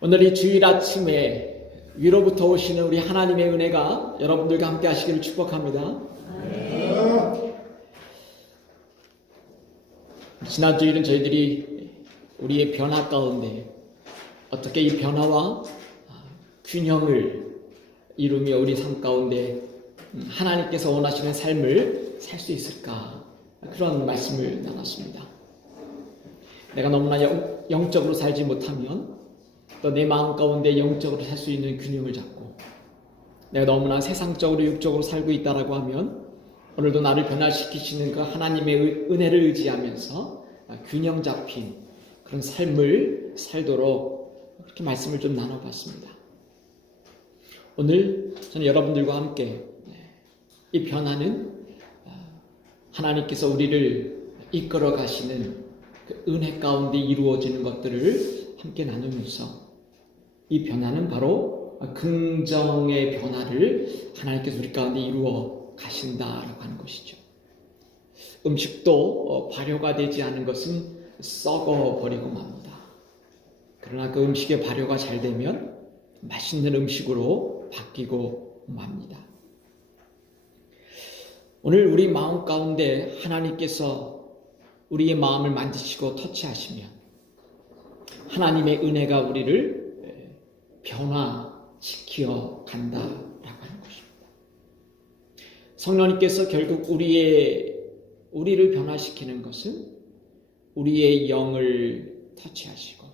오늘 이 주일 아침에 위로부터 오시는 우리 하나님의 은혜가 여러분들과 함께 하시기를 축복합니다. 지난 주일은 저희들이 우리의 변화 가운데 어떻게 이 변화와 균형을 이루며 우리 삶 가운데 하나님께서 원하시는 삶을 살 수 있을까, 그런 말씀을 나눴습니다. 내가 너무나 영적으로 살지 못하면 또 내 마음 가운데 영적으로 살 수 있는 균형을 잡고, 내가 너무나 세상적으로 육적으로 살고 있다라고 하면 오늘도 나를 변화시키시는 그 하나님의 은혜를 의지하면서 균형 잡힌 그런 삶을 살도록 그렇게 말씀을 좀 나눠봤습니다. 오늘 저는 여러분들과 함께 이 변화는 하나님께서 우리를 이끌어 가시는 그 은혜 가운데 이루어지는 것들을 함께 나누면서, 이 변화는 바로 긍정의 변화를 하나님께서 우리 가운데 이루어 가신다라고 하는 것이죠. 음식도 발효가 되지 않은 것은 썩어버리고 맙니다. 그러나 그 음식의 발효가 잘 되면 맛있는 음식으로 바뀌고 맙니다. 오늘 우리 마음 가운데 하나님께서 우리의 마음을 만지시고 터치하시면 하나님의 은혜가 우리를 변화시켜 간다라고 하는 것입니다. 성령님께서 결국 우리를 변화시키는 것은 우리의 영을 터치하시고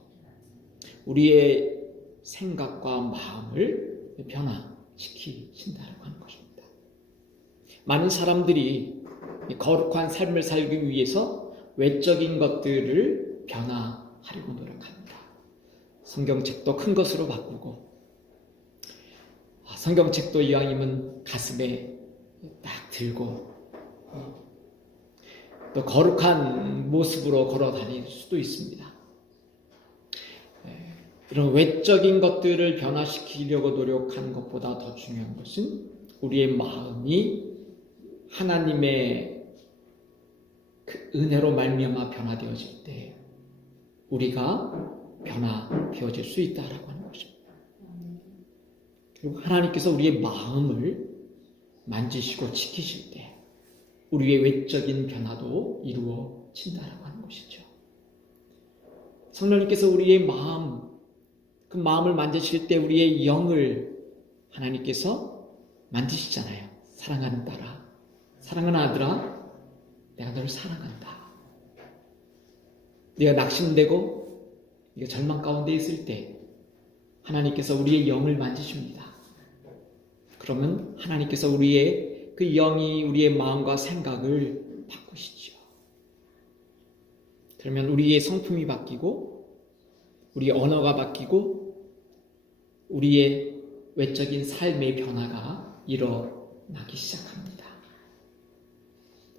우리의 생각과 마음을 변화시키신다라고 하는 것입니다. 많은 사람들이 거룩한 삶을 살기 위해서 외적인 것들을 변화하려고 노력합니다. 성경책도 큰 것으로 바꾸고, 성경책도 이왕이면 가슴에 딱 들고 또 거룩한 모습으로 걸어 다닐 수도 있습니다. 이런 외적인 것들을 변화시키려고 노력하는 것보다 더 중요한 것은 우리의 마음이 하나님의 그 은혜로 말미암아 변화되어질 때 우리가 변화되어질 수 있다라고 하는 것입니다. 그리고 하나님께서 우리의 마음을 만지시고 지키실 때 우리의 외적인 변화도 이루어진다라고 하는 것이죠. 성령님께서 우리의 마음, 그 마음을 만지실 때 우리의 영을 하나님께서 만지시잖아요. 사랑하는 딸아, 사랑하는 아들아, 내가 너를 사랑한다. 네가 낙심되고 네가 절망 가운데 있을 때 하나님께서 우리의 영을 만지십니다. 그러면 하나님께서 우리의 그 영이 우리의 마음과 생각을 바꾸시죠. 그러면 우리의 성품이 바뀌고 우리의 언어가 바뀌고 우리의 외적인 삶의 변화가 일어나기 시작합니다.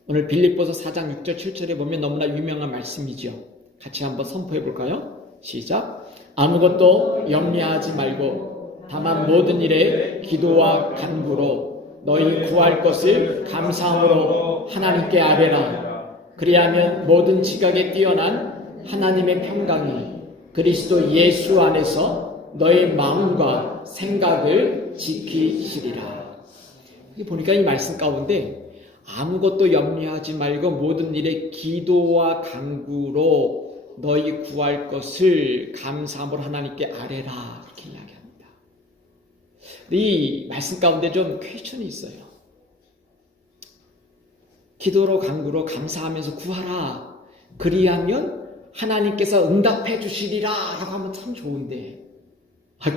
오늘 빌립보서 4장 6절 7절에 보면 너무나 유명한 말씀이죠. 같이 한번 선포해 볼까요? 시작. 아무것도 염려하지 말고 다만 모든 일에 기도와 간구로 너희 구할 것을 감사함으로 하나님께 아뢰라. 그리하면 모든 지각에 뛰어난 하나님의 평강이 그리스도 예수 안에서 너희 마음과 생각을 지키시리라. 이게 보니까 이 말씀 가운데 아무것도 염려하지 말고 모든 일에 기도와 간구로 너희 구할 것을 감사함으로 하나님께 아뢰라, 이렇게 이야기합니다. 이 말씀 가운데 좀 퀘스천이 있어요. 기도로 간구로 감사하면서 구하라, 그리하면 하나님께서 응답해 주시리라 라고 하면 참 좋은데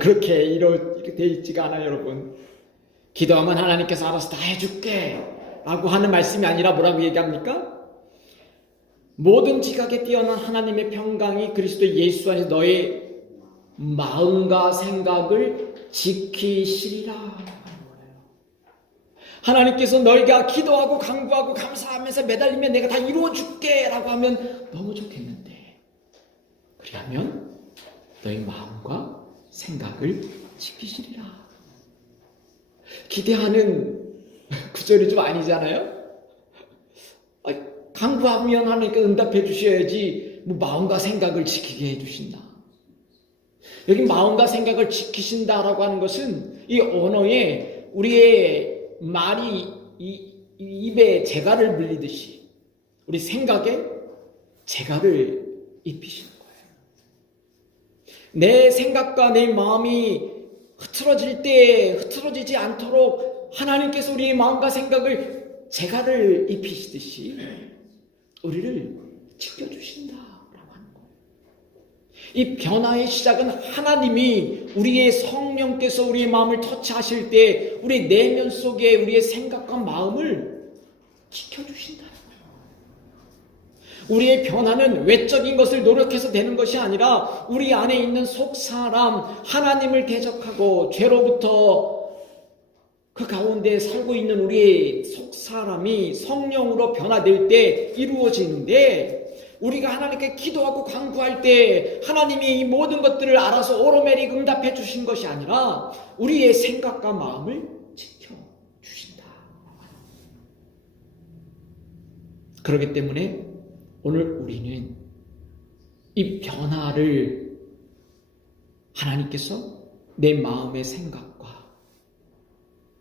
그렇게 이렇게 돼 있지가 않아요. 여러분, 기도하면 하나님께서 알아서 다 해줄게 라고 하는 말씀이 아니라 뭐라고 얘기합니까? 모든 지각에 뛰어난 하나님의 평강이 그리스도 예수 안에서 너의 마음과 생각을 지키시리라. 하나님께서 너희가 기도하고 간구하고 감사하면서 매달리면 내가 다 이루어줄게 라고 하면 너무 좋겠는데, 그리하면 너희 마음과 생각을 지키시리라. 기대하는 구절이 좀 아니잖아요. 간구하면 하나님께 응답해 주셔야지 뭐 마음과 생각을 지키게 해 주신다. 여기 마음과 생각을 지키신다라고 하는 것은 이 언어에 우리의 말이 입에 재갈을 물리듯이 우리 생각에 재갈을 입히시는 거예요. 내 생각과 내 마음이 흐트러질 때 흐트러지지 않도록 하나님께서 우리의 마음과 생각을 재갈을 입히시듯이 우리를 지켜주신다라고 하는 거예요. 이 변화의 시작은 하나님이 우리의 성령께서 우리의 마음을 터치하실 때 우리 내면 속에 우리의 생각과 마음을 지켜주신다는 거예요. 우리의 변화는 외적인 것을 노력해서 되는 것이 아니라 우리 안에 있는 속사람, 하나님을 대적하고 죄로부터 그 가운데 살고 있는 우리의 속사람이 성령으로 변화될 때 이루어지는데, 우리가 하나님께 기도하고 간구할 때 하나님이 이 모든 것들을 알아서 오로매리 응답해 주신 것이 아니라 우리의 생각과 마음을 지켜주신다. 그렇기 때문에 오늘 우리는 이 변화를 하나님께서 내 마음의 생각과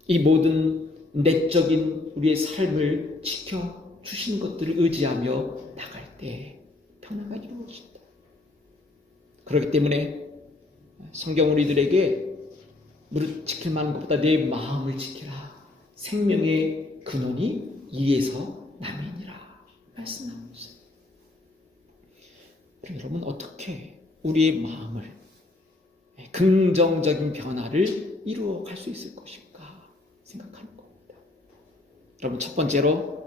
이 모든 내적인 우리의 삶을 지켜주시는 것들을 의지하며 나갈 때 변화가 이루어진다. 그렇기 때문에 성경 우리들에게 무릇 지킬 만한 것보다 내 마음을 지키라. 생명의 근원이 이에서 남이니라 말씀하고 있어요. 여러분, 어떻게 우리의 마음을 긍정적인 변화를 이루어갈 수 있을 것인가 생각하는 겁니다. 여러분, 첫 번째로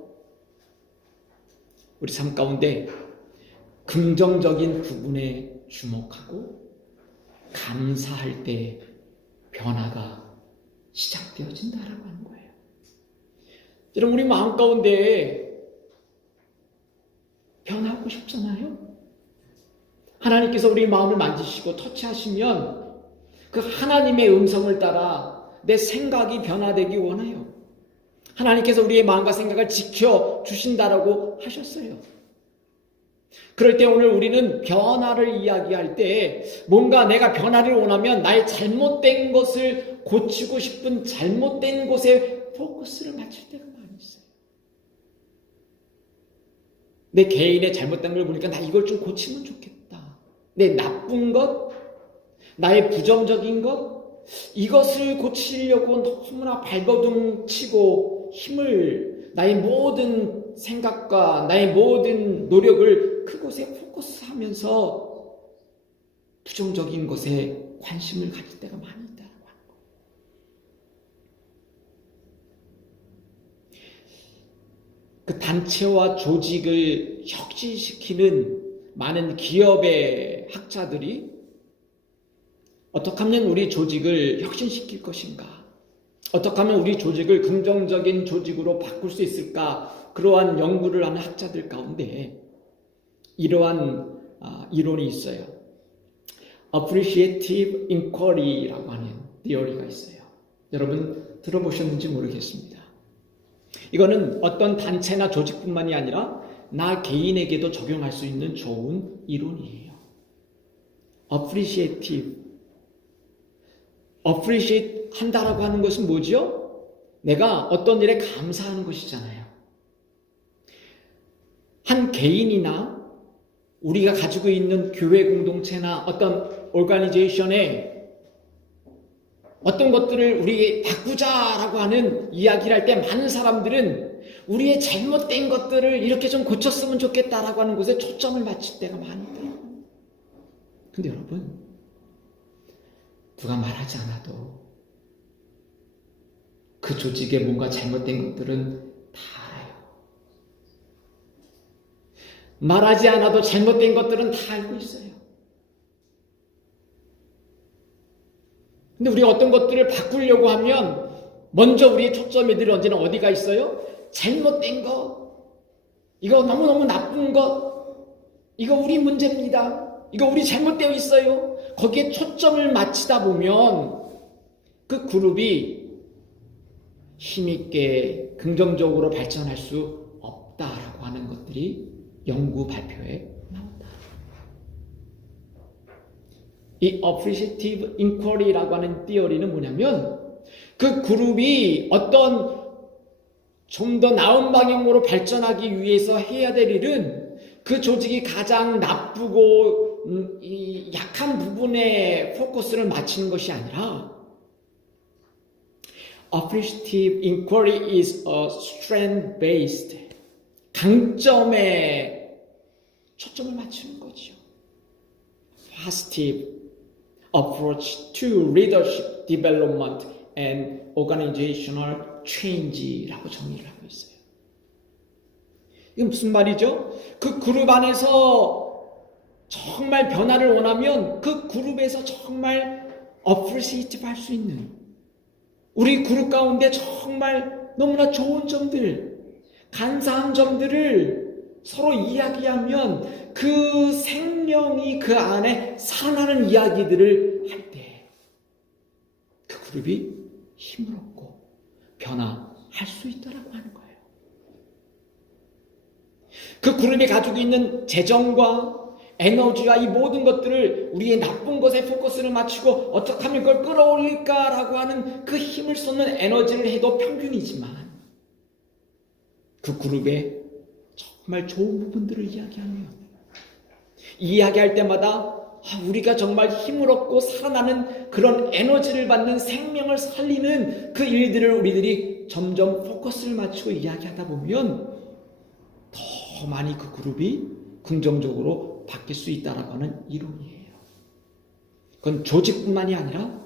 우리 삶 가운데 긍정적인 부분에 주목하고 감사할 때 변화가 시작되어진다라고 하는 거예요. 여러분, 우리 마음 가운데 변하고 싶잖아요. 하나님께서 우리 마음을 만지시고 터치하시면 그 하나님의 음성을 따라 내 생각이 변화되기 원해요. 하나님께서 우리의 마음과 생각을 지켜주신다라고 하셨어요. 그럴 때 오늘 우리는 변화를 이야기할 때 뭔가 내가 변화를 원하면 나의 잘못된 것을 고치고 싶은 잘못된 곳에 포커스를 맞출 때가 많이 있어요. 내 개인의 잘못된 걸 보니까 나 이걸 좀 고치면 좋겠다. 내 나쁜 것, 나의 부정적인 것, 이것을 고치려고 너무나 발버둥 치고 힘을, 나의 모든 생각과 나의 모든 노력을 그곳에 포커스하면서 부정적인 것에 관심을 가질 때가 많이 있다는 거예요. 그 단체와 조직을 혁신시키는 많은 기업의 학자들이 어떻게 하면 우리 조직을 혁신시킬 것인가? 어떻게 하면 우리 조직을 긍정적인 조직으로 바꿀 수 있을까? 그러한 연구를 하는 학자들 가운데 이러한 이론이 있어요. Appreciative Inquiry라고 하는 티어리가 있어요. 여러분 들어보셨는지 모르겠습니다. 이거는 어떤 단체나 조직뿐만이 아니라 나 개인에게도 적용할 수 있는 좋은 이론이에요. Appreciate 한다라고 하는 것은 뭐죠? 내가 어떤 일에 감사하는 것이잖아요. 한 개인이나 우리가 가지고 있는 교회 공동체나 어떤 오르가니제이션에 어떤 것들을 우리 바꾸자라고 하는 이야기를 할 때 많은 사람들은 우리의 잘못된 것들을 이렇게 좀 고쳤으면 좋겠다라고 하는 곳에 초점을 맞출 때가 많이 있더라고요. 근데 여러분, 누가 말하지 않아도 그 조직에 뭔가 잘못된 것들은 다 알아요. 말하지 않아도 잘못된 것들은 다 알고 있어요. 근데 우리가 어떤 것들을 바꾸려고 하면 먼저 우리의 초점이 늘 언제나 어디가 있어요? 잘못된 것, 이거 너무너무 나쁜 것, 이거 우리 문제입니다. 이거 우리 잘못되어 있어요. 거기에 초점을 맞추다 보면 그 그룹이 힘있게 긍정적으로 발전할 수 없다라고 하는 것들이 연구 발표에 나온다. 이 appreciative inquiry라고 하는 티어리는 뭐냐면 그 그룹이 어떤 좀 더 나은 방향으로 발전하기 위해서 해야 될 일은 그 조직이 가장 나쁘고 이 약한 부분에 포커스를 맞추는 것이 아니라 appreciative inquiry is a strength-based 강점에 초점을 맞추는 거죠. Positive approach to leadership development and organizational change라고 정의를 하고 있어요. 이게 무슨 말이죠? 그 그룹 안에서 정말 변화를 원하면 그 그룹에서 정말 appreciative 할 수 있는 우리 그룹 가운데 정말 너무나 좋은 점들, 간사한 점들을 서로 이야기하면 그 생명이 그 안에 살아나는 이야기들을 할 때 그 그룹이 힘을 얻고 변화할 수 있다라고 하는 거예요. 그 그룹이 가지고 있는 재정과 에너지와 이 모든 것들을 우리의 나쁜 것에 포커스를 맞추고 어떻게 하면 그걸 끌어올릴까라고 하는 그 힘을 쏟는 에너지를 해도 평균이지만 그 그룹의 정말 좋은 부분들을 이야기하며 이야기할 때마다 우리가 정말 힘을 얻고 살아나는 그런 에너지를 받는 생명을 살리는 그 일들을 우리들이 점점 포커스를 맞추고 이야기하다 보면 더 많이 그 그룹이 긍정적으로 바뀔 수 있다라고 하는 이론이에요. 그건 조직뿐만이 아니라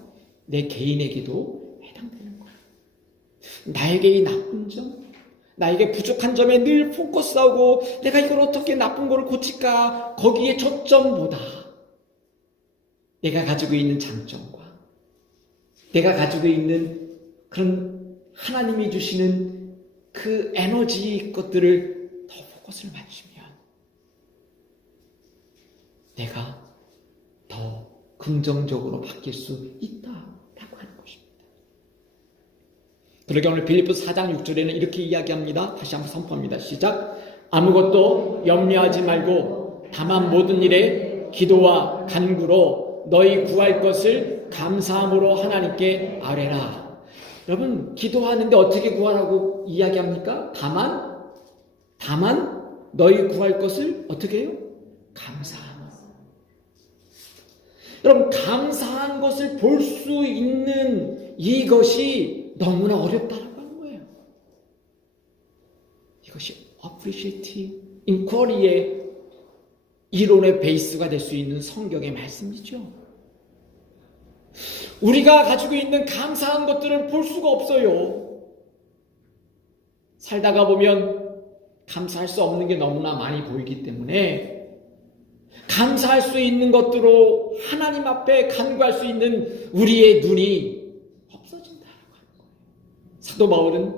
내 개인에게도 해당되는 거예요. 나에게 이 나쁜 점, 나에게 부족한 점에 늘 포커스하고 내가 이걸 어떻게 나쁜 거를 고칠까 거기에 초점보다 내가 가지고 있는 장점과 내가 가지고 있는 그런 하나님이 주시는 그 에너지 것들을 더 포커스를 맞추면 내가 더 긍정적으로 바뀔 수 있다라고 하는 것입니다. 그러게 오늘 빌립보서 4장 6절에는 이렇게 이야기합니다. 다시 한번 선포합니다. 시작. 아무것도 염려하지 말고 다만 모든 일에 기도와 간구로 너희 구할 것을 감사함으로 하나님께 아뢰라. 여러분 기도하는데 어떻게 구하라고 이야기합니까? 다만 너희 구할 것을 어떻게 해요? 감사함으로. 여러분 감사한 것을 볼 수 있는 이것이 너무나 어렵다라고 하는 거예요. 이것이 appreciative inquiry의 이론의 베이스가 될 수 있는 성경의 말씀이죠. 우리가 가지고 있는 감사한 것들을 볼 수가 없어요. 살다가 보면 감사할 수 없는 게 너무나 많이 보이기 때문에 감사할 수 있는 것들로 하나님 앞에 간구할 수 있는 우리의 눈이 없어진다라고 하는 거예요. 사도 바울은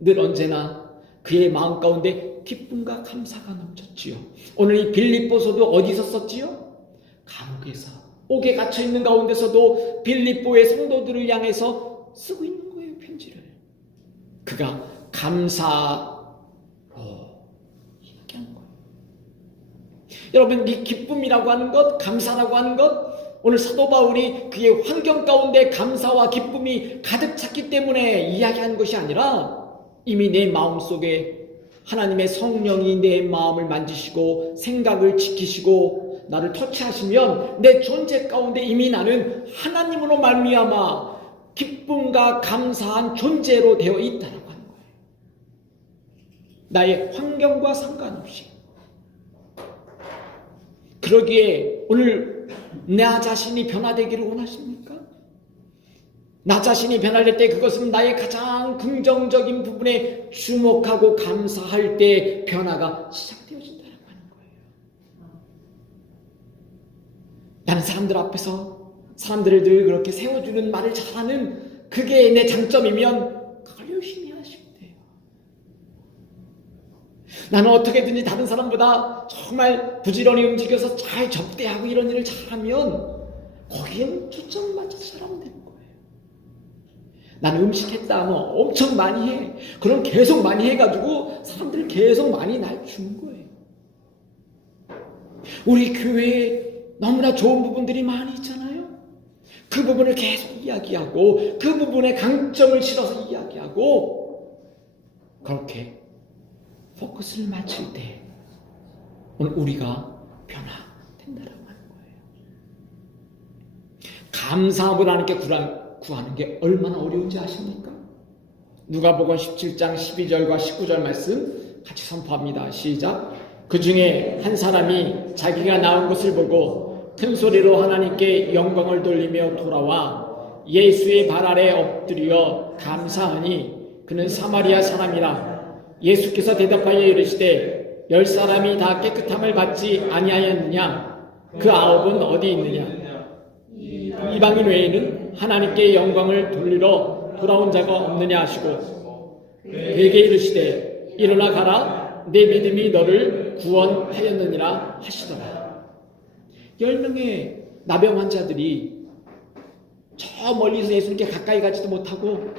늘 언제나 그의 마음 가운데 기쁨과 감사가 넘쳤지요. 오늘 이 빌립보서도 어디서 썼지요? 감옥에서 옥에 갇혀 있는 가운데서도 빌립보의 성도들을 향해서 쓰고 있는 거예요. 편지를. 그가 감사로 이야기하는 거예요. 여러분 이 기쁨이라고 하는 것, 감사라고 하는 것, 오늘 사도 바울이 그의 환경 가운데 감사와 기쁨이 가득 찼기 때문에 이야기하는 것이 아니라 이미 내 마음속에 하나님의 성령이 내 마음을 만지시고 생각을 지키시고 나를 터치하시면 내 존재 가운데 이미 나는 하나님으로 말미암아 기쁨과 감사한 존재로 되어 있다라고 하는 거예요. 나의 환경과 상관없이. 그러기에 오늘 나 자신이 변화되기를 원하십니까? 나 자신이 변화될 때 그것은 나의 가장 긍정적인 부분에 주목하고 감사할 때 변화가 시작되어진다는 하는 거예요. 나는 사람들 앞에서 사람들을 늘 그렇게 세워주는 말을 잘하는 그게 내 장점이면 그걸 열심히 하시면 돼요. 나는 어떻게든지 다른 사람보다 정말 부지런히 움직여서 잘 접대하고 이런 일을 잘하면 거기에 초점을 맞춰서 잘하면 되는 거예요. 나는 음식 했다 하면 엄청 많이 해. 그럼 계속 많이 해가지고 사람들이 계속 많이 날 주는 거예요. 우리 교회에 너무나 좋은 부분들이 많이 있잖아요. 그 부분을 계속 이야기하고 그 부분에 강점을 실어서 이야기하고 그렇게 포커스를 맞출 때 오늘 우리가 변화된다라고 하는 거예요. 감사함을 하나님께 구하는 게 얼마나 어려운지 아십니까? 누가복음 17장 12절과 19절 말씀 같이 선포합니다. 시작. 그 중에 한 사람이 자기가 나온 것을 보고 큰 소리로 하나님께 영광을 돌리며 돌아와 예수의 발 아래 엎드려 감사하니 그는 사마리아 사람이라. 예수께서 대답하여 이르시되 10사람이 다 깨끗함을 받지 아니하였느냐? 그 9은 어디 있느냐? 이방인 외에는 하나님께 영광을 돌리러 돌아온 자가 없느냐 하시고 그에게 이르시되 일어나 가라 내 믿음이 너를 구원하였느니라 하시더라. 10명의 나병 환자들이 저 멀리서 예수님께 가까이 가지도 못하고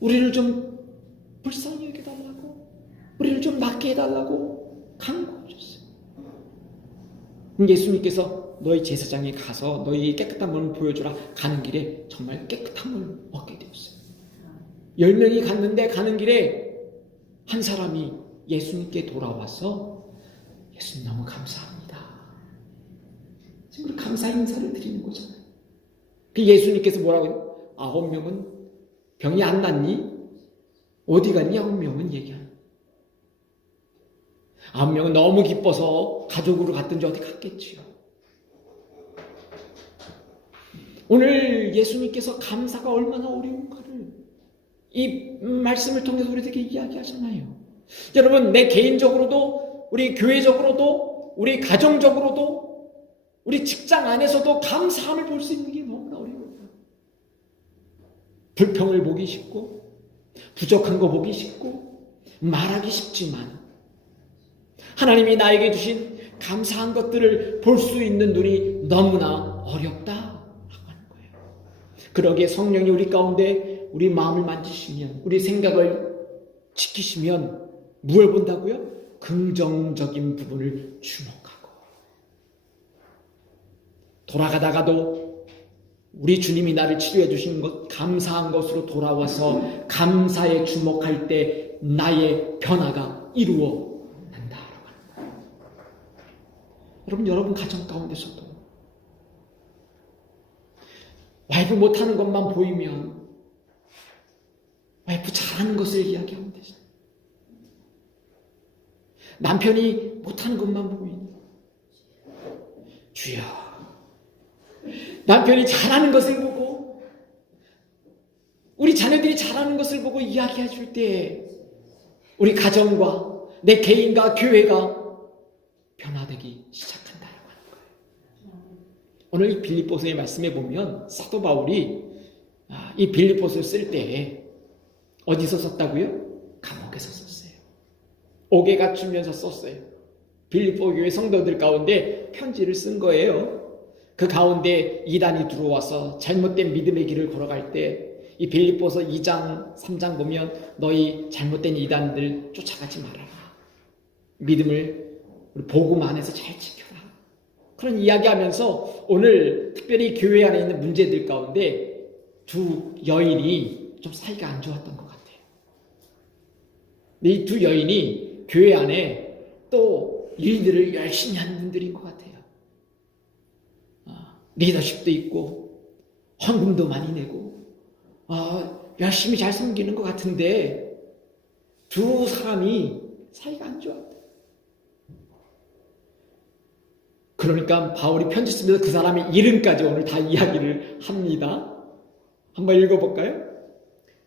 우리를 좀 불쌍히 여겨달라고, 우리를 좀 낫게 해달라고 간구하셨어요. 예수님께서 너희 제사장에 가서 너희 깨끗한 물을 보여주라. 가는 길에 정말 깨끗한 물을 얻게 되었어요. 10명이 갔는데 가는 길에 한 사람이 예수님께 돌아와서 예수님 너무 감사합니다. 지금 감사 인사를 드리는 거잖아요. 그 예수님께서 뭐라고 해요? 9명은 병이 안 낫니? 어디 갔니? 9명은 얘기하는. 9명은 너무 기뻐서 가족으로 갔든지 어디 갔겠지요. 오늘 예수님께서 감사가 얼마나 어려운가를 이 말씀을 통해서 우리에게 이야기하잖아요. 여러분, 내 개인적으로도, 우리 교회적으로도, 우리 가정적으로도, 우리 직장 안에서도 감사함을 볼 수 있는 게 너무나 어려워요. 불평을 보기 쉽고, 부족한 거 보기 쉽고, 말하기 쉽지만, 하나님이 나에게 주신 감사한 것들을 볼 수 있는 눈이 너무나 어렵다. 그러기에 성령이 우리 가운데 우리 마음을 만지시면, 우리 생각을 지키시면 무엇을 본다고요? 긍정적인 부분을 주목하고, 돌아가다가도 우리 주님이 나를 치료해 주신 것, 감사한 것으로 돌아와서 감사에 주목할 때 나의 변화가 이루어난다라고 하는 거예요. 여러분 가정 가운데서도 와이프 못하는 것만 보이면 와이프 잘하는 것을 이야기하면 되잖아요. 남편이 못하는 것만 보이면 주여, 남편이 잘하는 것을 보고 우리 자녀들이 잘하는 것을 보고 이야기해 줄 때 우리 가정과 내 개인과 교회가 변화되기 시작합니다. 오늘 이 빌립보서의 말씀에 보면 사도 바울이 이 빌립보서를 쓸 때 어디서 썼다고요? 감옥에서 썼어요. 옥에 갇히면서 썼어요. 빌립보 교회 성도들 가운데 편지를 쓴 거예요. 그 가운데 이단이 들어와서 잘못된 믿음의 길을 걸어갈 때 이 빌립보서 2장 3장 보면 너희 잘못된 이단들 쫓아가지 말아라. 믿음을 복음 안에서 잘 지켜라. 그런 이야기하면서 오늘 특별히 교회 안에 있는 문제들 가운데 두 여인이 좀 사이가 안 좋았던 것 같아요. 이 두 여인이 교회 안에 또 일들을 열심히 하는 분들인 것 같아요. 리더십도 있고 헌금도 많이 내고 열심히 잘 섬기는 것 같은데 두 사람이 사이가 안 좋았대요. 그러니까 바울이 편지 쓰면서 그 사람의 이름까지 오늘 다 이야기를 합니다. 한번 읽어볼까요?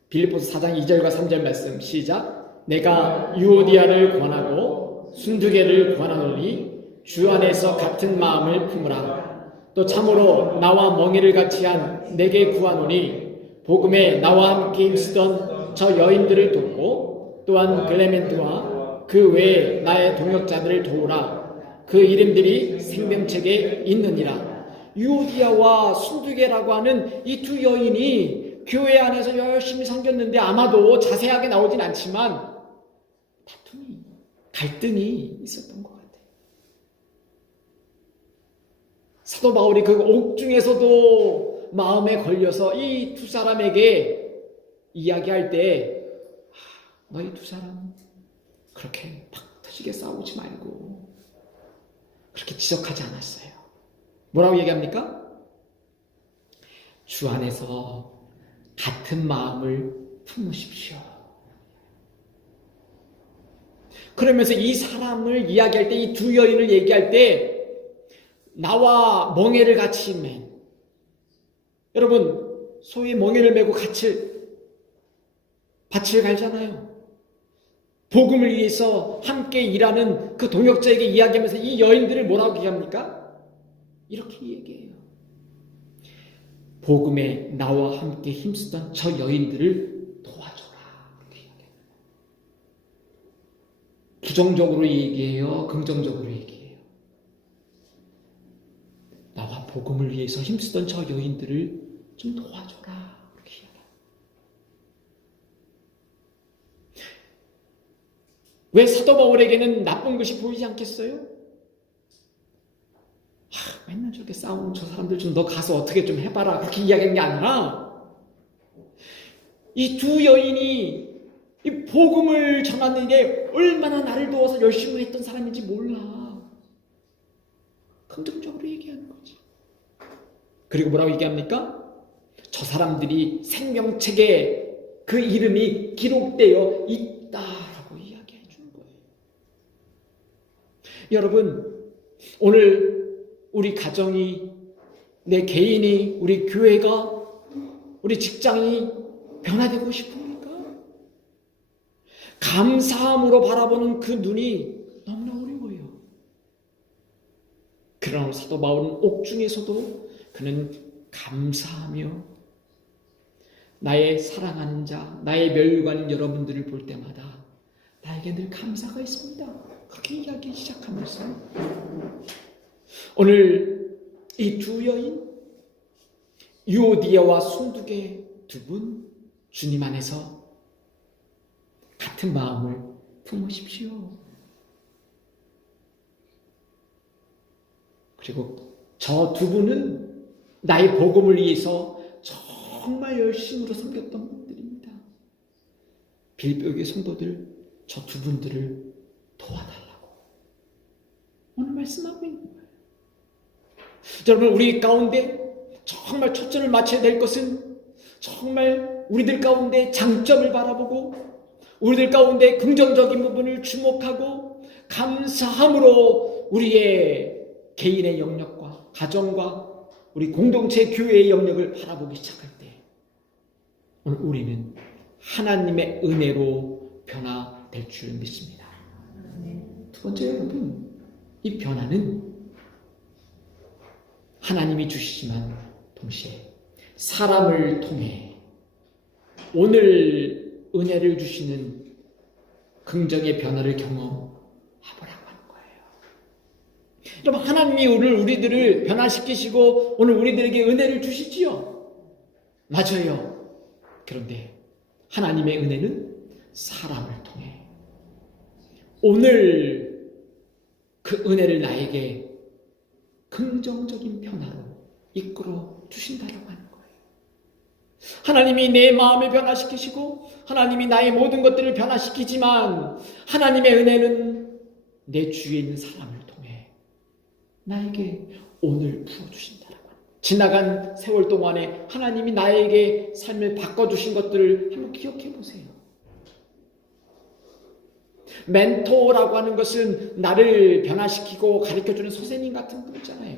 빌립보서 4장 2절과 3절 말씀 시작. 내가 유오디아를 권하고 순두개를 권하노니 주 안에서 같은 마음을 품으라. 또 참으로 나와 멍에를 같이 한 내게 구하노니 복음에 나와 함께 힘쓰던 저 여인들을 돕고 또한 글레멘트와 그 외에 나의 동역자들을 도우라. 그 이름들이 생명책에 있느니라. 유오디아와 순두개라고 하는 이 두 여인이 교회 안에서 열심히 섬겼는데 아마도 자세하게 나오진 않지만 다툼이, 갈등이 있었던 것 같아요. 사도 바울이 그 옥중에서도 마음에 걸려서 이 두 사람에게 이야기할 때 너희 두 사람 그렇게 팍 터지게 싸우지 말고 그렇게 지적하지 않았어요. 뭐라고 얘기합니까? 주 안에서 같은 마음을 품으십시오. 그러면서 이 사람을 이야기할 때, 이 두 여인을 얘기할 때 나와 멍에를 같이 맨, 여러분 소위 멍에를 메고 밭을 갈잖아요. 복음을 위해서 함께 일하는 그 동역자에게 이야기하면서 이 여인들을 뭐라고 얘기합니까? 이렇게 얘기해요. 복음에 나와 함께 힘쓰던 저 여인들을 도와줘라. 그렇게 얘기해요. 부정적으로 얘기해요? 긍정적으로 얘기해요? 나와 복음을 위해서 힘쓰던 저 여인들을 좀 도와줘라. 그렇게 얘기해요. 왜 사도 바울에게는 나쁜 것이 보이지 않겠어요? 맨날 저렇게 싸우는 저 사람들 좀 너 가서 어떻게 좀 해봐라 그렇게 이야기한 게 아니라 이 두 여인이 이 복음을 전하는데 얼마나 나를 도와서 열심히 했던 사람인지 몰라. 긍정적으로 얘기하는 거지. 그리고 뭐라고 얘기합니까? 저 사람들이 생명책에 그 이름이 기록되어 있다라고 이야기해 준 거예요. 여러분, 오늘 우리 가정이, 내 개인이, 우리 교회가, 우리 직장이 변화되고 싶습니까? 감사함으로 바라보는 그 눈이 너무나 어려워요. 그러나 사도 바울은 옥중에서도 그는 감사하며 나의 사랑하는 자, 나의 멸류관인 여러분들을 볼 때마다 나에게 늘 감사가 있습니다. 그렇게 이야기하기 시작하면서 오늘 이 두 여인, 유오디아와 순두계 두 분, 주님 안에서 같은 마음을 품으십시오. 그리고 저 두 분은 나의 복음을 위해서 정말 열심으로 섬겼던 분들입니다. 빌보교의 성도들, 저 두 분들을 도와달라고 오늘 말씀하고 있는 거예요. 여러분, 우리 가운데 정말 초점을 맞춰야 될 것은 정말 우리들 가운데 장점을 바라보고 우리들 가운데 긍정적인 부분을 주목하고 감사함으로 우리의 개인의 영역과 가정과 우리 공동체 교회의 영역을 바라보기 시작할 때 오늘 우리는 하나님의 은혜로 변화될 줄 믿습니다. 두 번째, 여러분, 이 변화는 하나님이 주시지만 동시에 사람을 통해 오늘 은혜를 주시는 긍정의 변화를 경험해보라고 하는 거예요. 여러분, 하나님이 오늘 우리들을 변화시키시고 오늘 우리들에게 은혜를 주시지요. 맞아요. 그런데 하나님의 은혜는 사람을 통해 오늘 그 은혜를 나에게 긍정적인 변화로 이끌어 주신다라고 하는 거예요. 하나님이 내 마음을 변화시키시고 하나님이 나의 모든 것들을 변화시키지만 하나님의 은혜는 내 주위에 있는 사람을 통해 나에게 오늘 부어주신다라고 하는 거예요. 지나간 세월 동안에 하나님이 나에게 삶을 바꿔주신 것들을 한번 기억해 보세요. 멘토라고 하는 것은 나를 변화시키고 가르쳐주는 선생님 같은 분 있잖아요.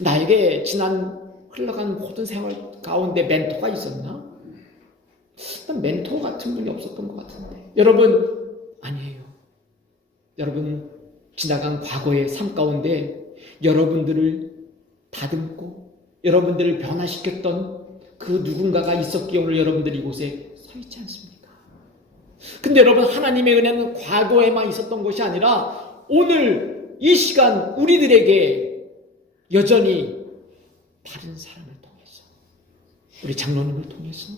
나에게 지난 흘러간 모든 세월 가운데 멘토가 있었나? 멘토 같은 분이 없었던 것 같은데. 여러분, 아니에요. 여러분, 지나간 과거의 삶 가운데 여러분들을 다듬고 여러분들을 변화시켰던 그 누군가가 있었기에 오늘 여러분들이 이곳에 서 있지 않습니까? 근데 여러분, 하나님의 은혜는 과거에만 있었던 것이 아니라 오늘 이 시간 우리들에게 여전히 다른 사람을 통해서, 우리 장로님을 통해서,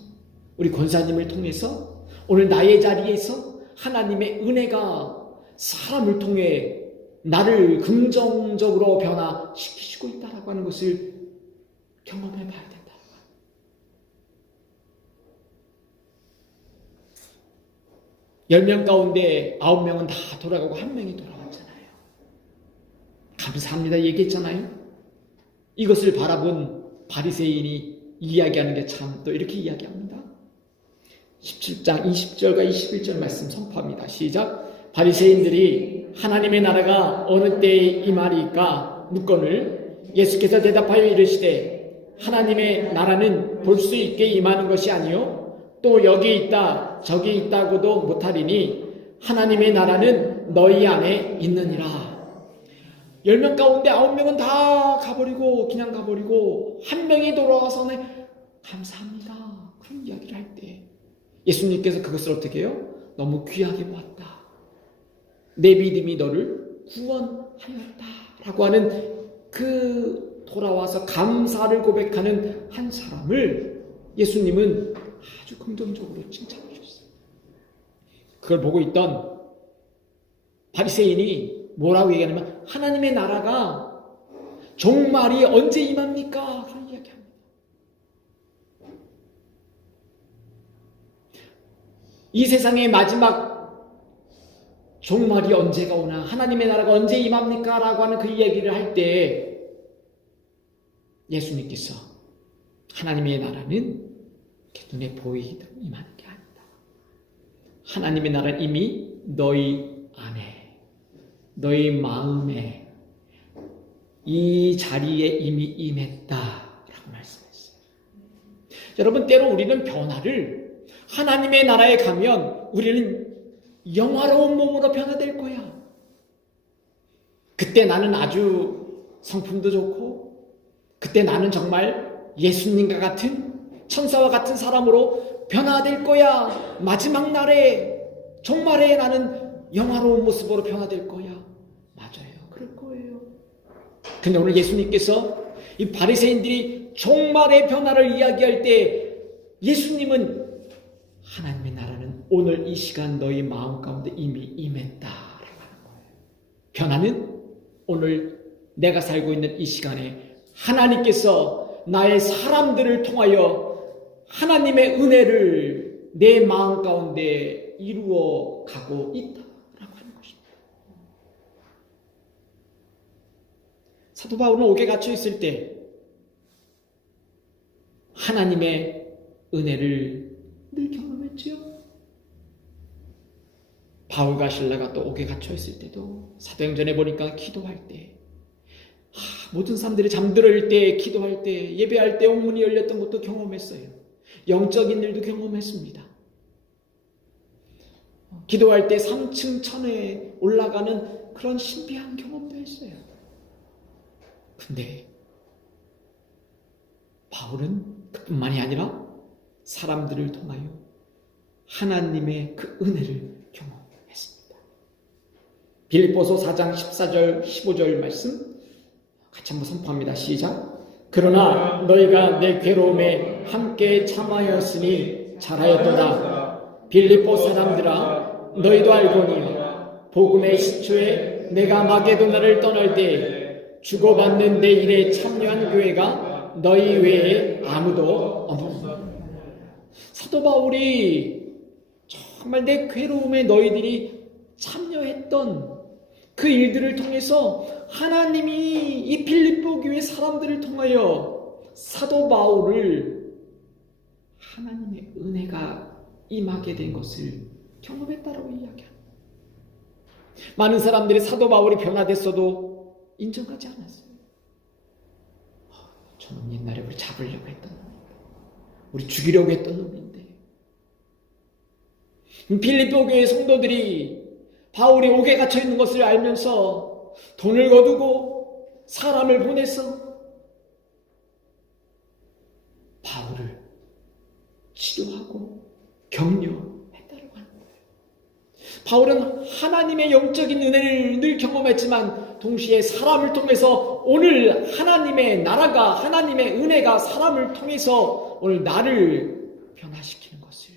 우리 권사님을 통해서 오늘 나의 자리에서 하나님의 은혜가 사람을 통해 나를 긍정적으로 변화시키시고 있다라고 하는 것을 경험해 봐야 된다. 10명 가운데 9명은 다 돌아가고 1명이 돌아왔잖아요. 감사합니다 얘기했잖아요. 이것을 바라본 바리새인이 이야기하는 게 참 또 이렇게 이야기합니다. 17장 20절과 21절 말씀 선포합니다. 시작. 바리새인들이 하나님의 나라가 어느 때에 임하리까 묻거늘 예수께서 대답하여 이르시되 하나님의 나라는 볼 수 있게 임하는 것이 아니요 또 여기 있다 저기 있다고도 못하리니 하나님의 나라는 너희 안에 있느니라. 10명 가운데 9명은 다 가버리고 그냥 가버리고 1명이 돌아와서는 감사합니다 그런 이야기를 할 때 예수님께서 그것을 어떻게 해요? 너무 귀하게 보았다. 내 믿음이 너를 구원하였다 라고 하는 그 돌아와서 감사를 고백하는 한 사람을 예수님은 아주 긍정적으로 칭찬하셨어요. 그걸 보고 있던 바리새인이 뭐라고 얘기하냐면 하나님의 나라가 종말이 언제 임합니까? 그런 이야기합니다. 이 세상의 마지막 종말이 언제가 오나 하나님의 나라가 언제 임합니까? 라고 하는 그 이야기를 할 때 예수님께서 하나님의 나라는 눈에 보이도록 임하는 게 아니다. 하나님의 나라는 이미 너희 안에 너희 마음에 이 자리에 이미 임했다라고 말씀했어요. 여러분 때로 우리는 변화를 하나님의 나라에 가면 우리는 영화로운 몸으로 변화될 거야. 그때 나는 아주 성품도 좋고 그때 나는 정말 예수님과 같은 천사와 같은 사람으로 변화될 거야. 마지막 날에 종말에 나는 영화로운 모습으로 변화될 거야. 맞아요. 그럴 거예요. 근데 오늘 예수님께서 이 바리새인들이 종말의 변화를 이야기할 때 예수님은 하나님의 나라는 오늘 이 시간 너희 마음 가운데 이미 임했다라고 하는 거예요. 변화는 오늘 내가 살고 있는 이 시간에 하나님께서 나의 사람들을 통하여 하나님의 은혜를 내 마음 가운데 이루어 가고 있다라고 하는 것입니다. 사도 바울은 옥에 갇혀 있을 때 하나님의 은혜를 늘 경험했지요. 바울과 실라가 또 옥에 갇혀 있을 때도 사도행전에 보니까 기도할 때 모든 사람들이 잠들을 때 기도할 때 예배할 때 옥문이 열렸던 것도 경험했어요. 영적인 일도 경험했습니다. 기도할 때 3층 천에 올라가는 그런 신비한 경험도 했어요. 근데 바울은 그뿐만이 아니라 사람들을 통하여 하나님의 그 은혜를 경험했습니다. 빌립보서 4장 14절 15절 말씀 같이 한번 선포합니다. 시작. 그러나 너희가 내 괴로움에 함께 참하였으니 잘하였도다. 빌립보 사람들아 너희도 알거니와 복음의 시초에 내가 마게도나를 떠날 때 주고받는 내 일에 참여한 교회가 너희 외에 아무도 없느니라. 사도 바울이 정말 내 괴로움에 너희들이 참여했던 그 일들을 통해서 하나님이 이 빌립보 교회 사람들을 통하여 사도 바울을 하나님의 은혜가 임하게 된 것을 경험했다라고 이야기합니다. 많은 사람들이 사도 바울이 변화됐어도 인정하지 않았어요. 저놈 옛날에 우리 잡으려고 했던 놈인데, 우리 죽이려고 했던 놈인데. 빌립보 교회 성도들이 바울이 옥에 갇혀 있는 것을 알면서 돈을 거두고 사람을 보내서 바울을 치료하고 격려했다고 하는 거예요. 바울은 하나님의 영적인 은혜를 늘 경험했지만 동시에 사람을 통해서 오늘 하나님의 나라가 하나님의 은혜가 사람을 통해서 오늘 나를 변화시키는 것을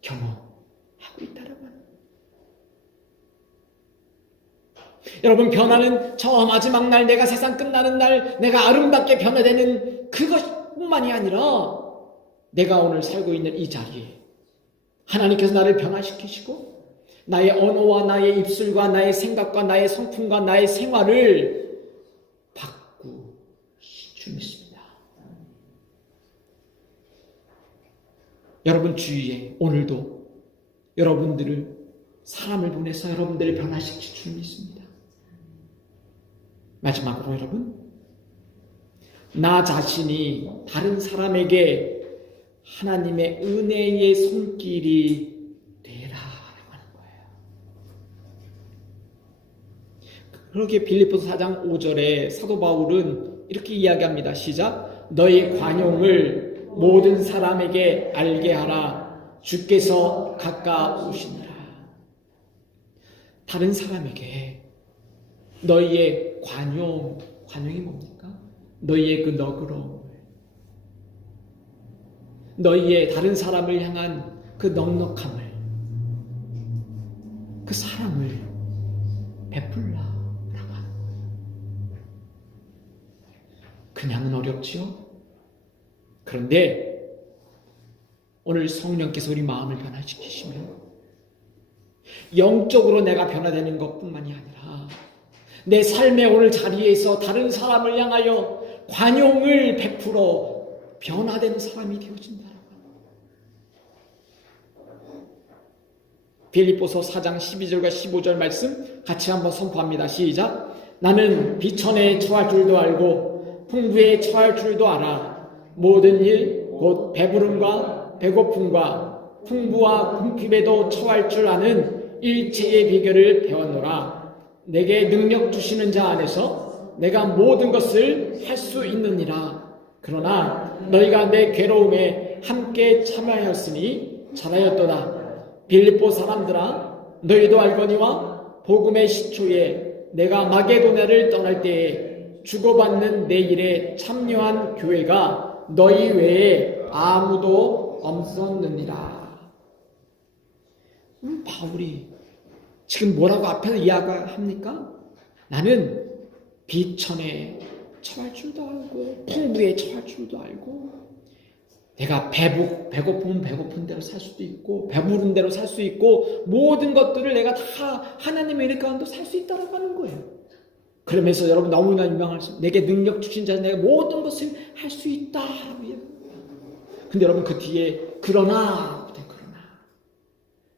경험하고 있다고 하는 거예요. 여러분, 변화는 저 마지막 날, 내가 세상 끝나는 날 내가 아름답게 변화되는 그것뿐만이 아니라 내가 오늘 살고 있는 이 자리에 하나님께서 나를 변화시키시고 나의 언어와 나의 입술과 나의 생각과 나의 성품과 나의 생활을 바꾸실 믿습니다. 여러분 주위에 오늘도 여러분들을 사람을 보내서 여러분들을 변화시킬 줄 믿습니다. 마지막으로 여러분, 나 자신이 다른 사람에게 하나님의 은혜의 손길이 되라라고 하는 거예요. 그렇게 빌립보서 4장 5절에 사도 바울은 이렇게 이야기합니다. 시작. 너희 관용을 모든 사람에게 알게 하라. 주께서 가까우시니라. 다른 사람에게 너희의 관용이 뭡니까? 너희의 그 너그러움, 너희의 다른 사람을 향한 그 넉넉함을, 그 사랑을 베풀라라고 하는 거예요. 그냥은 어렵지요? 그런데 오늘 성령께서 우리 마음을 변화시키시면 영적으로 내가 변화되는 것뿐만이 아니라 내 삶의 오늘 자리에서 다른 사람을 향하여 관용을 베풀어 변화되는 사람이 되어진다라고 합니다. 빌립보서 4장 12절과 15절 말씀 같이 한번 선포합니다. 시작. 나는 비천에 처할 줄도 알고 풍부에 처할 줄도 알아. 모든 일 곧 배부름과 배고픔과 풍부와 궁핍에도 처할 줄 아는 일체의 비결을 배웠노라. 내게 능력 주시는 자 안에서 내가 모든 것을 할 수 있느니라. 그러나 너희가 내 괴로움에 함께 참여하였으니 잘하였도다. 빌립보 사람들아, 너희도 알거니와 복음의 시초에 내가 마게도냐를 떠날 때에 주고받는 내 일에 참여한 교회가 너희 외에 아무도 없었느니라. 바울이 지금 뭐라고 앞에서 이야기합니까? 나는 비천에 처할 줄도 알고 풍부에 처할 줄도 알고 내가 배고프면 배고픈 대로 살 수도 있고 배부른 대로 살 수 있고 모든 것들을 내가 다 하나님의 은혜 가운데 살 수 있다고 하는 거예요. 그러면서 여러분 너무나 유명하죠. 내게 능력 주신 자 내가 모든 것을 할 수 있다라고 이야기합니다. 근데 여러분 그 뒤에 그러나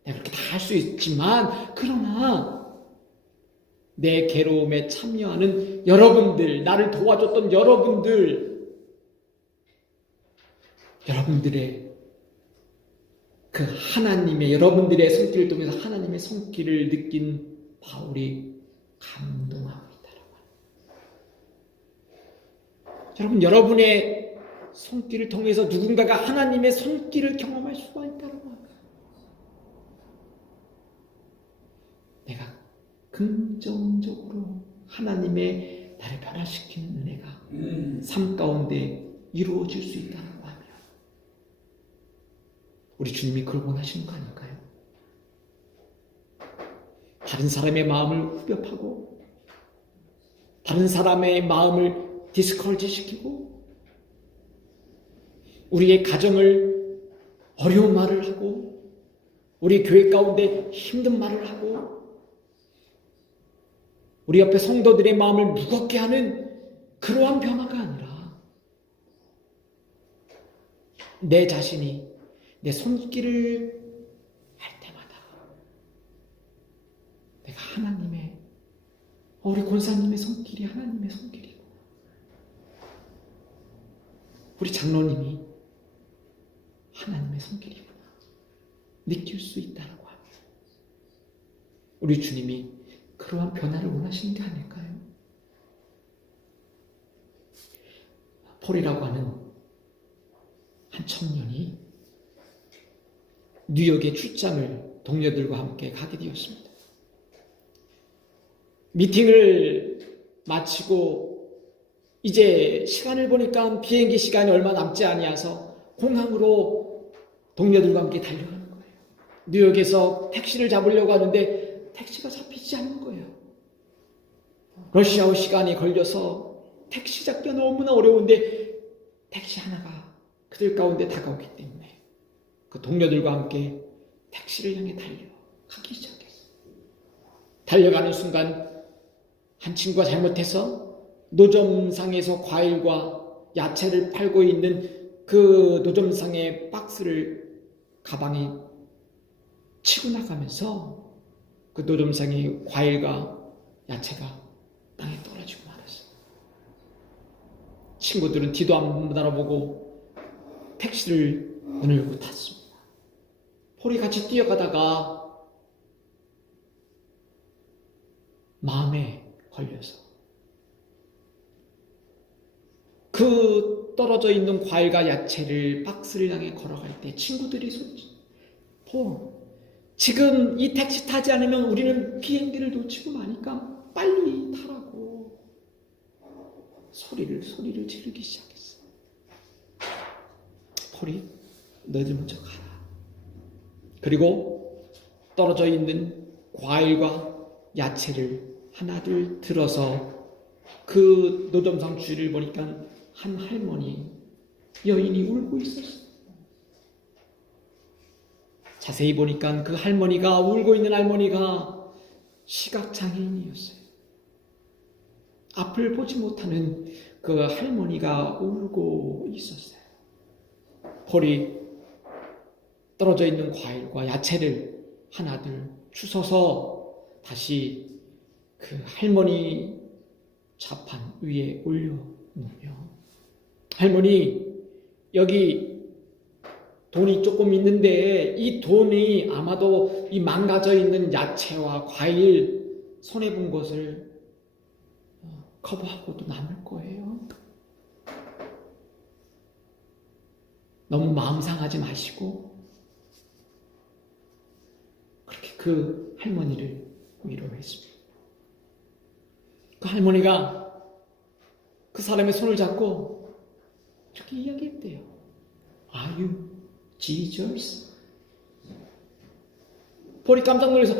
내가 그렇게 다 할 수 있지만 그러나 내 괴로움에 참여하는 여러분들, 나를 도와줬던 여러분들의 그 하나님의 여러분들의 손길을 통해서 하나님의 손길을 느낀 바울이 감동하고 있다라고 합니다. 여러분, 여러분의 손길을 통해서 누군가가 하나님의 손길을 경험할 수가 있다라고 합니다. 내가 긍정적으로 하나님의 나를 변화시키는 은혜가 삶 가운데 이루어질 수 있다는 거 하면 우리 주님이 그걸 원하시는 거 아닐까요? 다른 사람의 마음을 후벼파고 다른 사람의 마음을 디스커리지 시키고 우리의 가정을 어려운 말을 하고 우리 교회 가운데 힘든 말을 하고 우리 옆에 성도들의 마음을 무겁게 하는 그러한 변화가 아니라 내 자신이 내 손길을 할 때마다 내가 하나님의 우리 권사님의 손길이 하나님의 손길이구나. 우리 장로님이 하나님의 손길이구나. 느낄 수 있다라고 합니다. 우리 주님이 그러한 변화를 원하시는 게 아닐까요? 폴이라고 하는 한 청년이 뉴욕에 출장을 동료들과 함께 가게 되었습니다. 미팅을 마치고 이제 시간을 보니까 비행기 시간이 얼마 남지 아니어서 공항으로 동료들과 함께 달려가는 거예요. 뉴욕에서 택시를 잡으려고 하는데 택시가 잡히지 않는 거예요. 러시아어 시간이 걸려서 택시 잡기가 너무나 어려운데 택시 하나가 그들 가운데 다가오기 때문에 그 동료들과 함께 택시를 향해 달려가기 시작했어요. 달려가는 순간 한 친구가 잘못해서 노점상에서 과일과 야채를 팔고 있는 그 노점상의 박스를 가방에 치고 나가면서 그 노점상의 과일과 야채가 땅에 떨어지고 말았어요. 친구들은 뒤도 안 돌아보고 택시를 문을 열고 탔습니다. 폴이 같이 뛰어가다가 마음에 걸려서 그 떨어져 있는 과일과 야채를 박스를 향해 걸어갈 때 친구들이 폴, 지금 이 택시 타지 않으면 우리는 비행기를 놓치고 마니까 빨리 타라고 소리를 지르기 시작했어요. 폴이 너희들 먼저 가라. 그리고 떨어져 있는 과일과 야채를 하나둘 들어서 그 노점상 주위를 보니까 한 할머니, 여인이 울고 있었어요. 자세히 보니까 그 할머니가, 울고 있는 할머니가 시각장애인이었어요. 앞을 보지 못하는 그 할머니가 울고 있었어요. 폴이 떨어져 있는 과일과 야채를 하나둘 주워서 다시 그 할머니 자판 위에 올려놓으며, 할머니, 여기 돈이 조금 있는데 이 돈이 아마도 이 망가져 있는 야채와 과일 손해본 것을 커버하고도 남을 거예요. 너무 마음 상하지 마시고 그렇게 그 할머니를 위로했습니다. 그 할머니가 그 사람의 손을 잡고 이렇게 이야기했대요. Are you Jesus? 폴이 깜짝 놀라서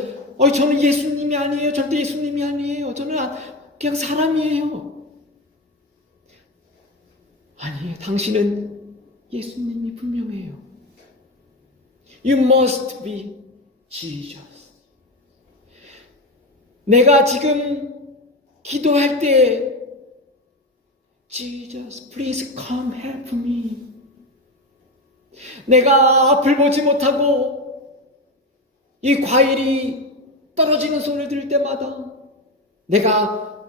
저는 예수님이 아니에요. 절대 예수님이 아니에요. 저는 그냥 사람이에요. 아니에요. 당신은 예수님이 분명해요. You must be Jesus. 내가 지금 기도할 때 Jesus, please come help me. 내가 앞을 보지 못하고 이 과일이 떨어지는 소리를 들을 때마다 내가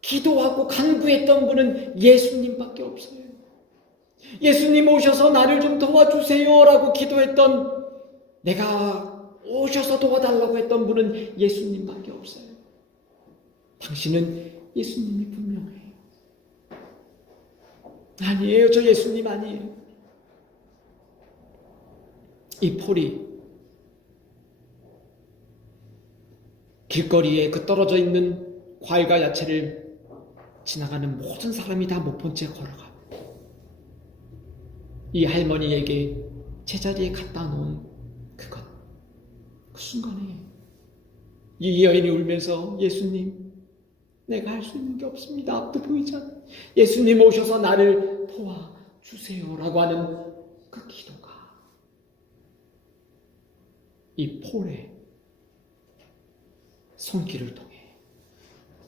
기도하고 간구했던 분은 예수님밖에 없어요. 예수님 오셔서 나를 좀 도와주세요 라고 기도했던, 내가 오셔서 도와달라고 했던 분은 예수님밖에 없어요. 당신은 예수님이 분명해요. 아니에요. 저 예수님 아니에요. 이 폴이 길거리에 그 떨어져 있는 과일과 야채를 지나가는 모든 사람이 다 못 본 채 걸어갑니다. 이 할머니에게 제자리에 갖다 놓은 그것, 그 순간에 이 여인이 울면서 예수님, 내가 할 수 있는 게 없습니다. 앞도 보이지 않아요. 예수님 오셔서 나를 도와주세요 라고 하는 그 기도가 이 폴의 손길을 통해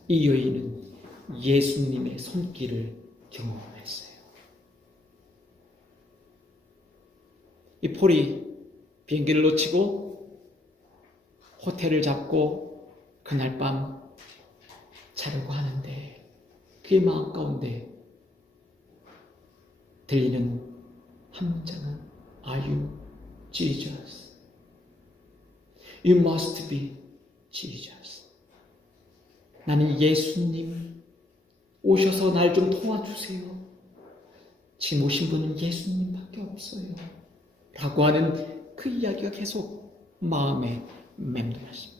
이 여인은 예수님의 손길을 경험했어요. 이 폴이 비행기를 놓치고 호텔을 잡고 그날 밤 자려고 하는데 그의 마음 가운데 들리는 한 문장은 Are you Jesus? You must be Jesus. 나는 예수님 오셔서 날 좀 도와주세요. 지금 오신 분은 예수님밖에 없어요. 라고 하는 그 이야기가 계속 마음에 맴돌았습니다.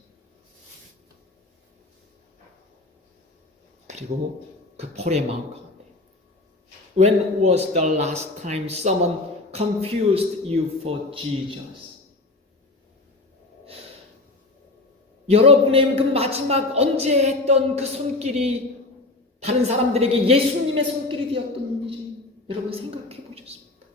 그리고 그 폴의 마음 가운데 When was the last time someone confused you for Jesus? 여러분의 그 마지막 언제 했던 그 손길이 다른 사람들에게 예수님의 손길이 되었던지 여러분 생각해 보셨습니까?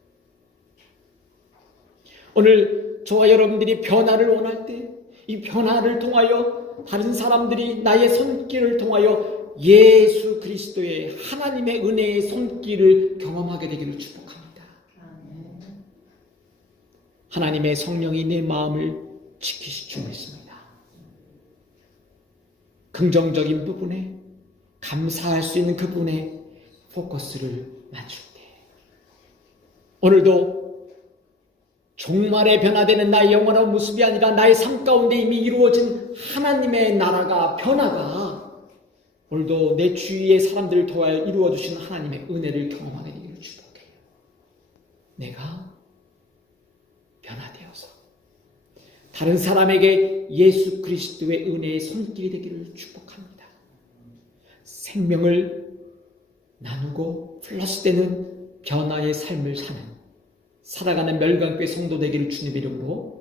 오늘 저와 여러분들이 변화를 원할 때 이 변화를 통하여 다른 사람들이 나의 손길을 통하여 예수 그리스도의 하나님의 은혜의 손길을 경험하게 되기를 축복합니다. 하나님의 성령이 내 마음을 지키실 줄 믿습니다. 긍정적인 부분에 감사할 수 있는 그 부분에 포커스를 맞출 때 오늘도 종말에 변화되는 나의 영원한 모습이 아니라 나의 삶 가운데 이미 이루어진 하나님의 나라가 변화가 오늘도 내 주위의 사람들을 통하여 이루어주신 하나님의 은혜를 경험하게 되기를 축복해요. 내가 변화되어서 다른 사람에게 예수 그리스도의 은혜의 손길이 되기를 축복합니다. 생명을 나누고 플러스되는 변화의 삶을 사는 살아가는 멸관교회 성도 되기를 주님의 이름으로